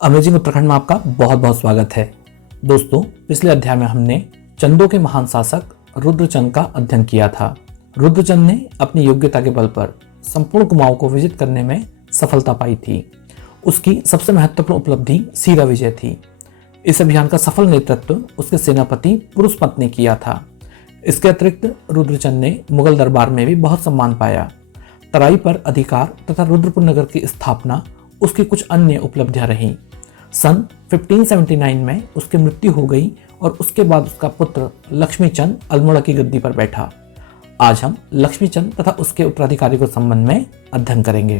Amazing Uttarakhand में आपका बहुत बहुत स्वागत है। दोस्तों, पिछले अध्याय में हमने चंदों के महान शासक रुद्रचंद का अध्ययन किया था। रुद्रचंद ने अपनी योग्यता के बल पर संपूर्ण कुमाऊं को विजित करने में सफलता पाई थी। उसकी सबसे महत्वपूर्ण उपलब्धि सीरा विजय थी। इस अभियान का सफल नेतृत्व उसके सेनापति पुरुषपत ने किया था। इसके अतिरिक्त रुद्रचंद ने मुगल दरबार में भी बहुत सम्मान पाया। तराई पर अधिकार तथा रुद्रपुर नगर की स्थापना उसकी कुछ अन्य उपलब्धियां रहीं। सन 1579 में उसकी मृत्यु हो गई और उसके बाद उसका पुत्र लक्ष्मीचंद अल्मोड़ा की गद्दी पर बैठा। आज हम लक्ष्मीचंद तथा उसके उत्तराधिकारी के संबंध में अध्ययन करेंगे।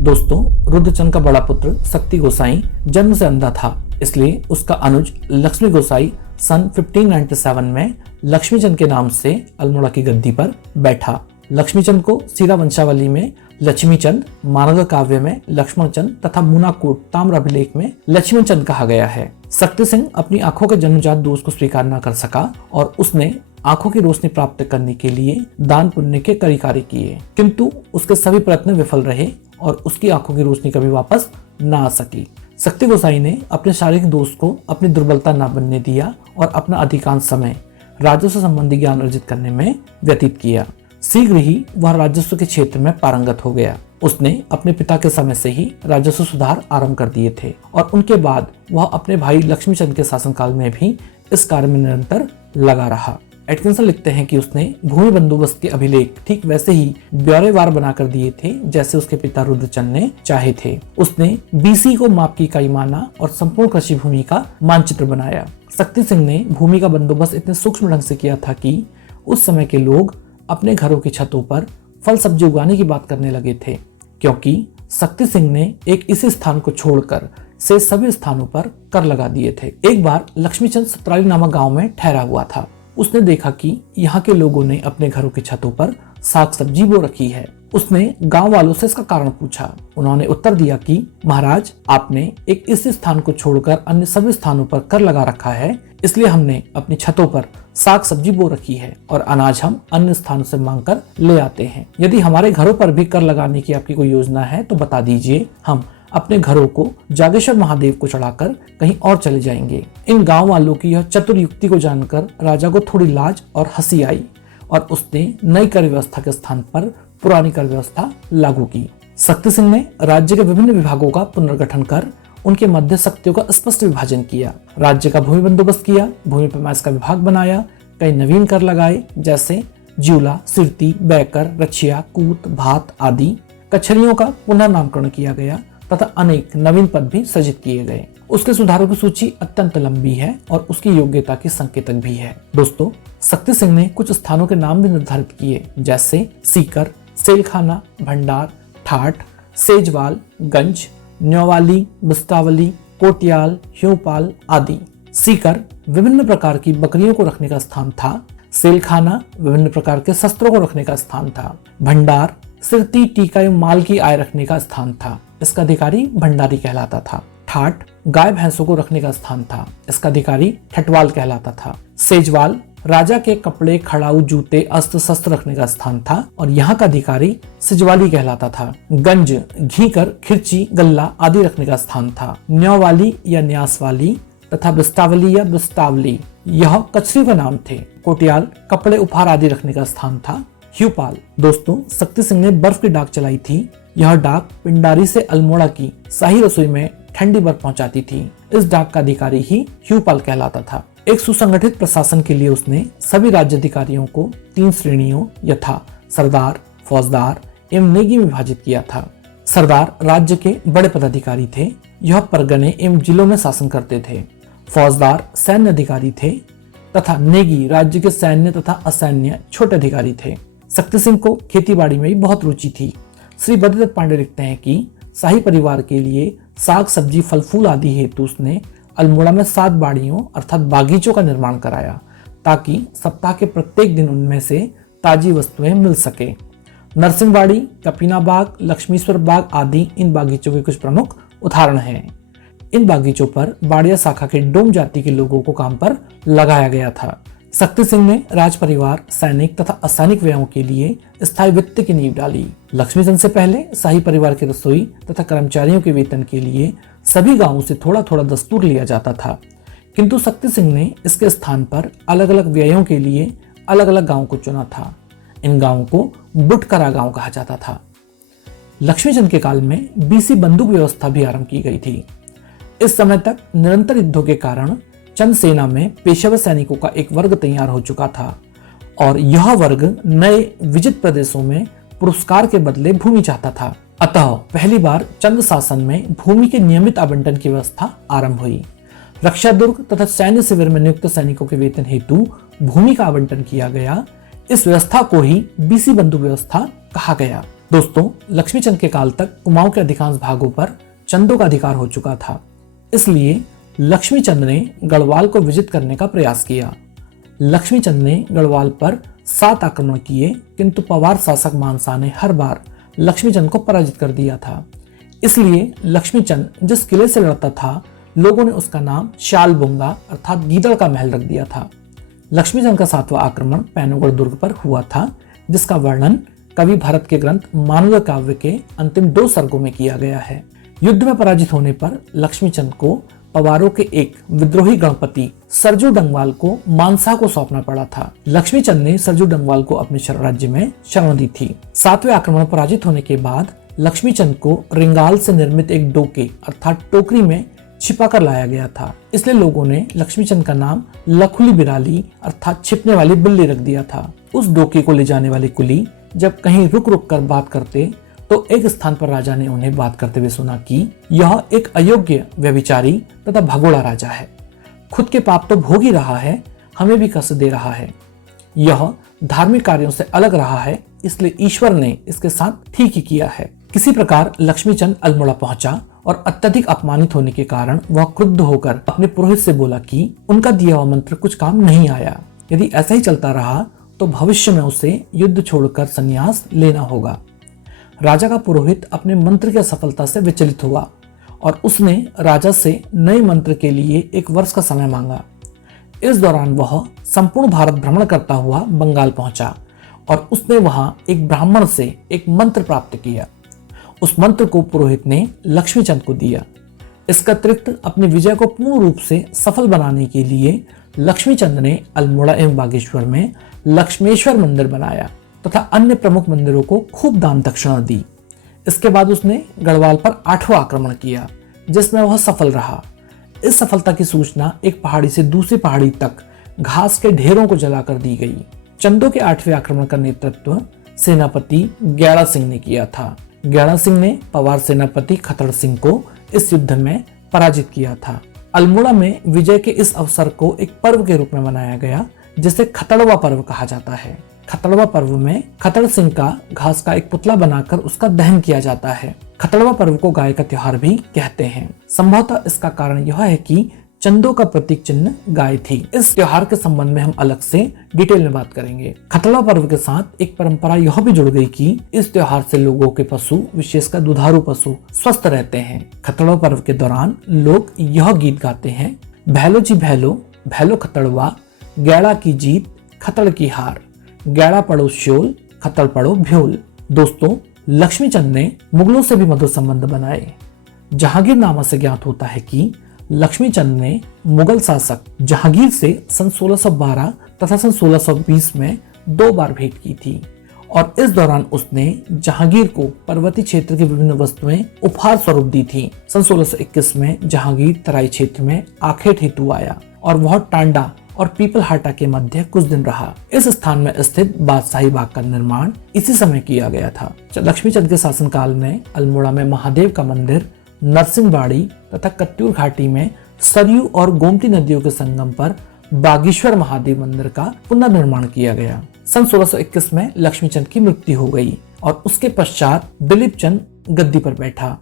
दोस्तों, रुद्रचंद का बड़ा पुत्र शक्ति गोसाई जन्म से अंधा था, इसलिए उसका अनुज लक्ष्मी गोसाई सन 1597 में लक्ष्मीचंद के नाम से अल्मोड़ा की गद्दी पर बैठा। लक्ष्मीचंद को सीरा वंशावली में लक्ष्मीचंद, मानव काव्य में लक्ष्मणचंद तथा मुनाकोट ताम्राभिलेख में लक्ष्मणचंद कहा गया है। शक्ति सिंह अपनी आंखों के जन्मजात दोष को स्वीकार न कर सका और उसने आंखों की रोशनी प्राप्त करने के लिए दान पुण्य के कई कार्य किए, किंतु उसके सभी प्रयत्न विफल रहे और उसकी आंखों की रोशनी कभी वापस न आ सकी। शक्ति गोसाई ने अपने शारीरिक दोष को अपनी दुर्बलता न बनने दिया और अपना अधिकांश समय राजस्व संबंधी ज्ञान अर्जित करने में व्यतीत किया। शीघ्र ही वह राजस्व के क्षेत्र में पारंगत हो गया। उसने अपने पिता के समय से ही राजस्व सुधार आरंभ कर दिए थे और उनके बाद वह अपने भाई लक्ष्मीचंद के शासनकाल में भी इस कार्य में निरंतर लगा रहा। एटकिंसन लिखते हैं कि उसने भूमि बंदोबस्त के अभिलेख ठीक वैसे ही ब्यौरेवार बनाकर दिए थे जैसे उसके पिता रुद्रचंद ने चाहे थे। उसने बीसी को माप की इकाई माना और संपूर्ण कृषि भूमि का मानचित्र बनाया। शक्ति सिंह ने भूमि का बंदोबस्त इतने सूक्ष्म ढंग से किया था कि उस समय के लोग अपने घरों की छतों पर फल सब्जी उगाने की बात करने लगे थे, क्योंकि शक्ति सिंह ने एक इसी स्थान को छोड़कर से सभी स्थानों पर कर लगा दिए थे। एक बार लक्ष्मीचंद सतराली नामक गांव में ठहरा हुआ था। उसने देखा कि यहाँ के लोगों ने अपने घरों की छतों पर साग सब्जी बो रखी है। उसने गांव वालों से इसका कारण पूछा। उन्होंने उत्तर दिया कि महाराज, आपने एक इस स्थान को छोड़कर अन्य सभी स्थानों पर कर लगा रखा है, इसलिए हमने अपनी छतों पर साग सब्जी बो रखी है और अनाज हम अन्य स्थानों से मांगकर ले आते हैं। यदि हमारे घरों पर भी कर लगाने की आपकी कोई योजना है तो बता दीजिए, हम अपने घरों को जागेश्वर महादेव को चढ़ाकर कहीं और चले जाएंगे। इन गांव वालों की यह चतुर युक्ति को जानकर राजा को थोड़ी लाज और हंसी आई और उसने नई कर व्यवस्था के स्थान पर पुरानी कर व्यवस्था लागू की। शक्ति सिंह ने राज्य के विभिन्न विभागों का पुनर्गठन कर उनके मध्य शक्तियों का स्पष्ट विभाजन किया। राज्य का भूमि बंदोबस्त किया, भूमि पैमाइश का विभाग बनाया, कई नवीन कर लगाए जैसे ज्यूला, सिरती, बैकर, रछिया, कूत, भात आदि। कचहरियों का पुनः नामकरण किया गया तथा अनेक नवीन पद भी सृजित किए गए। उसके सुधारों की सूची अत्यंत लंबी है और उसकी योग्यता के संकेतक भी है। दोस्तों, शक्ति सिंह ने कुछ स्थानों के नाम भी निर्धारित किए जैसे सीकर, सेलखाना, भंडार, ठाठ, सेजवाल, गंज, न्योवाली, बिस्तावली, कोटियाल, ह्यूपाल आदि। सीकर विभिन्न प्रकार की बकरियों को रखने का स्थान था। सेलखाना विभिन्न प्रकार के शस्त्रों को रखने का स्थान था। भंडार सिरती, टीका एवं माल की आय रखने का स्थान था। इसका अधिकारी भंडारी कहलाता था। ठाठ गाय भैंसों को रखने का स्थान था। इसका अधिकारी ठटवाल कहलाता था। सेजवाल राजा के कपड़े, खड़ाऊ, जूते, अस्त्र शस्त्र रखने का स्थान था और यहाँ का अधिकारी सिजवाली कहलाता था। गंज घीकर, खिरची, गल्ला आदि रखने का स्थान था। न्योवाली या न्यासवाली तथा बिस्तावली या बिस्तावली यह कचरी का नाम थे। कोटियाल कपड़े, उपहार आदि रखने का स्थान था। ह्यूपाल, दोस्तों, शक्ति सिंह ने बर्फ की डाक चलाई थी। यह डाक पिंडारी से अल्मोड़ा की शाही रसोई में ठंडी बर्फ पहुंचाती थी। इस डाक का अधिकारी ही ह्यूपाल कहलाता था। एक सुसंगठित प्रशासन के लिए उसने सभी राज्य अधिकारियों को 3 श्रेणियों यथा सरदार, फौजदार एवं नेगी में विभाजित किया था। सरदार राज्य के बड़े पदाधिकारी थे। यह परगने एवं जिलों में शासन करते थे। फौजदार सैन्य अधिकारी थे तथा नेगी राज्य के सैन्य तथा असैन्य छोटे अधिकारी थे। शक्ति सिंह को खेती बाड़ी में भी बहुत रुचि थी। श्री बद्रीदत्त पांडे लिखते हैं कि शाही परिवार के लिए साग सब्जी, फल फूल आदि हेतु उसने अल्मोड़ा में 7 बाड़ियों अर्थात बागीचों का निर्माण कराया ताकि सप्ताह के प्रत्येक दिन उनमें से ताजी वस्तुएं मिल सके। नरसिंह बाड़ी, कपीना बाग, लक्ष्मीश्वर बाग आदि इन बागीचों के कुछ प्रमुख उदाहरण हैं। इन बागीचों पर बाड़िया शाखा के डोम जाति के लोगों को काम पर लगाया गया था। शक्ति सिंह ने राज परिवार, सैनिक तथा असैनिक व्ययों के लिए स्थायी वित्त की नींव डाली। लक्ष्मीचंद से पहले शाही परिवार की रसोई तथा कर्मचारियों के वेतन के लिए सभी गांवों से थोड़ा थोड़ा दस्तूर लिया जाता था, किंतु शक्ति सिंह ने इसके स्थान पर अलग अलग व्ययों के लिए अलग अलग गांवों को चुना था। इन गांवों को बुटकरा गांव कहा जाता था। लक्ष्मीचंद के काल में बीसी बंदूक व्यवस्था भी आरंभ की गई थी। इस समय तक निरंतर युद्धों के कारण चंद सेना में पेशेवर सैनिकों का एक वर्ग तैयार हो चुका था और यह वर्ग नए विजित प्रदेशों में पुरस्कार के बदले भूमि चाहता था। अतः पहली बार चंद शासन में भूमि के नियमित आवंटन की व्यवस्था आरंभ हुई। रक्षा दुर्ग तथा सैन्य शिविर में नियुक्त सैनिकों के वेतन हेतु भूमि का आवंटन किया गया। इस व्यवस्था को ही बीसी बंदूक व्यवस्था कहा गया। दोस्तों, लक्ष्मीचंद के काल तक कुमाऊं के अधिकांश भागों पर चंदों का अधिकार हो चुका था, इसलिए लक्ष्मीचंद ने गढ़वाल को विजित करने का प्रयास किया। लक्ष्मीचंद ने गढ़वाल पर 7 आक्रमण किए, किंतु पवार शासक मानसा ने हर बार लक्ष्मीचंद को पराजित कर दिया था। इसलिए लक्ष्मीचंद जिस किले से लड़ता था, लोगों ने उसका नाम शालबुंगा अर्थात गीदड़ का महल रख दिया था। लक्ष्मीचंद का 7वां आक्रमण पैनुगढ़ दुर्ग पर हुआ था, जिसका वर्णन कवि भरत के ग्रंथ मानव काव्य के अंतिम 2 सर्गों में किया गया है। युद्ध में पराजित होने पर लक्ष्मीचंद को पवारों के एक विद्रोही गणपति सरजू डंगवाल को मानसा को सौंपना पड़ा था। लक्ष्मीचंद ने सरजू डंगवाल को अपने राज्य में शरण दी थी। 7वें आक्रमण पराजित होने के बाद लक्ष्मीचंद को रिंगाल से निर्मित एक डोके अर्थात टोकरी में छिपा कर लाया गया था। इसलिए लोगों ने लक्ष्मीचंद का नाम लखुली बिराली अर्थात छिपने वाली बिल्ली रख दिया था। उस डोके को ले जाने वाले कुली जब कहीं रुक रुक कर बात करते तो एक स्थान पर राजा ने उन्हें बात करते हुए सुना कि यह एक अयोग्य, व्यभिचारी तथा भगोड़ा राजा है। खुद के पाप तो भोग ही रहा है, हमें भी कष्ट दे रहा है। यह धार्मिक कार्यों से अलग रहा है, इसलिए ईश्वर ने इसके साथ ठीक ही किया है। किसी प्रकार लक्ष्मीचंद अल्मोड़ा पहुंचा और अत्यधिक अपमानित होने के कारण वह क्रुद्ध होकर अपने पुरोहित से बोला कि उनका दिया हुआ मंत्र कुछ काम नहीं आया। यदि ऐसा ही चलता रहा तो भविष्य में उसे युद्ध छोड़कर संन्यास लेना होगा। राजा का पुरोहित अपने मंत्र की असफलता से विचलित हुआ और उसने राजा से नए मंत्र के लिए 1 वर्ष का समय मांगा। इस दौरान वह संपूर्ण भारत भ्रमण करता हुआ बंगाल पहुंचा और उसने वहां एक ब्राह्मण से एक मंत्र प्राप्त किया। उस मंत्र को पुरोहित ने लक्ष्मीचंद को दिया। इसका अतिरिक्त अपने विजय को पूर्ण रूप से सफल बनाने के लिए लक्ष्मीचंद ने अल्मोड़ा एवं बागेश्वर में लक्ष्मेश्वर मंदिर बनाया तथा अन्य प्रमुख मंदिरों को खूब दान दक्षिणा दी। इसके बाद उसने गढ़वाल पर 8वां आक्रमण किया, जिसमें वह सफल रहा। इस सफलता की सूचना एक पहाड़ी से दूसरी पहाड़ी तक घास के ढेरों को जलाकर दी गई। चंदों के 8वें आक्रमण का नेतृत्व सेनापति गैड़ा सिंह ने किया था। गैड़ा सिंह ने पवार सेनापति खतड़ सिंह को इस युद्ध में पराजित किया था। अल्मोड़ा में विजय के इस अवसर को एक पर्व के रूप में मनाया गया, जिसे खतड़वा पर्व कहा जाता है। खतड़वा पर्व में खतड़ सिंह का घास का एक पुतला बनाकर उसका दहन किया जाता है। खतड़वा पर्व को गाय का त्योहार भी कहते हैं। संभवतः इसका कारण यह है कि चंदों का प्रतीक चिन्ह गाय थी। इस त्योहार के संबंध में हम अलग से डिटेल में बात करेंगे। खतड़वा पर्व के साथ एक परंपरा यह भी जुड़ गई कि इस त्योहार से लोगों के पशु, विशेषकर दुधारू पशु, स्वस्थ रहते हैं। खतड़वा पर्व के दौरान लोग यह गीत गाते हैं, भैलो जी भैलो, भैलो खतड़वा, गैड़ा की जीत, खतड़ की हार, गैड़ा पड़ो श्योल, खतड़ पड़ो भ्योल। दोस्तों, लक्ष्मीचंद ने मुगलों से भी मधुर संबंध बनाए। जहांगीर नामा से ज्ञात होता है कि लक्ष्मीचंद ने मुगल शासक जहांगीर से सन 1612 तथा सन 1620 में 2 बार भेंट की थी और इस दौरान उसने जहांगीर को पर्वतीय क्षेत्र की विभिन्न वस्तुएं उपहार स्वरूप दी थी। सन 1621 में जहांगीर तराई क्षेत्र में आखेट हेतु आया और वह टांडा और पीपलहाटा के मध्य कुछ दिन रहा। इस स्थान में स्थित बादशाही बाग का निर्माण इसी समय किया गया था। लक्ष्मीचंद के शासनकाल में अल्मोड़ा में महादेव का मंदिर, नरसिंहबाड़ी तथा कत्यूर घाटी में सरयू और गोमती नदियों के संगम पर बागेश्वर महादेव मंदिर का पुनर्निर्माण किया गया। सन 1621 में लक्ष्मीचंद की मृत्यु हो गई और उसके पश्चात दिलीप चंद गद्दी पर बैठा।